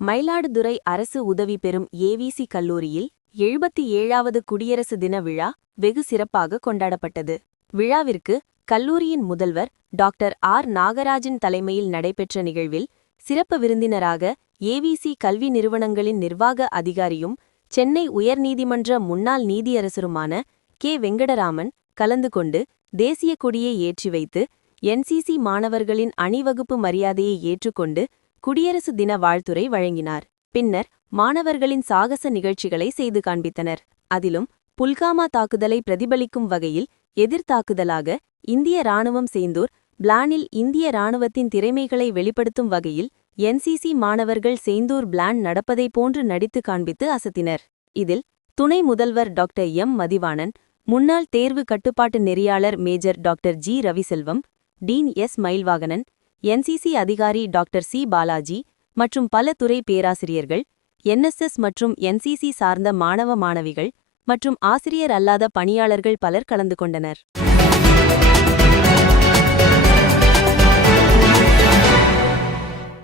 மயிலாடுதுறை அரசு உதவி பெறும் ஏவிசி கல்லூரியில் எழுபத்தி ஏழாவது குடியரசு தின விழா வெகு சிறப்பாக கொண்டாடப்பட்டது. விழாவிற்கு கல்லூரியின் முதல்வர் டாக்டர் ஆர். நாகராஜன் தலைமையில் நடைபெற்ற நிகழ்வில் சிறப்பு விருந்தினராக ஏவிசி கல்வி நிறுவனங்களின் நிர்வாக அதிகாரியும் சென்னை உயர்நீதிமன்ற முன்னாள் நீதியரசருமான கே. வெங்கடராமன் கலந்து கொண்டு தேசிய கொடியை ஏற்றி வைத்து என்சிசி மாணவர்களின் அணிவகுப்பு மரியாதையை ஏற்றுக்கொண்டு குடியரசு தின வாழ்த்துரை வழங்கினார். பின்னர் மாணவர்களின் சாகச நிகழ்ச்சிகளை செய்து காண்பித்தனர். அதிலும் புல்காமா தாக்குதலை பிரதிபலிக்கும் வகையில் எதிர்த்தாக்குதலாக இந்திய ராணுவம் சேந்தூர் பிளானில் இந்திய ராணுவத்தின் திறமைகளை வெளிப்படுத்தும் வகையில் என்சிசி மாணவர்கள் சேந்தூர் பிளான் நடப்பதை போன்று நடித்து காண்பித்து அசத்தினர். இதில் துணை முதல்வர் டாக்டர் எம். மதிவாணன் முன்னாள் தேர்வு கட்டுப்பாட்டு நெறியாளர் major doctor G. Ravichelvam dean S. Mayilvaganan NCC அதிகாரி டாக்டர் சி. பாலாஜி மற்றும் பல துறை பேராசிரியர்கள் என்எஸ்எஸ் மற்றும் என்சிசி சார்ந்த மாணவ மாணவிகள் மற்றும் ஆசிரியர் அல்லாத பணியாளர்கள் பலர் கலந்து கொண்டனர்.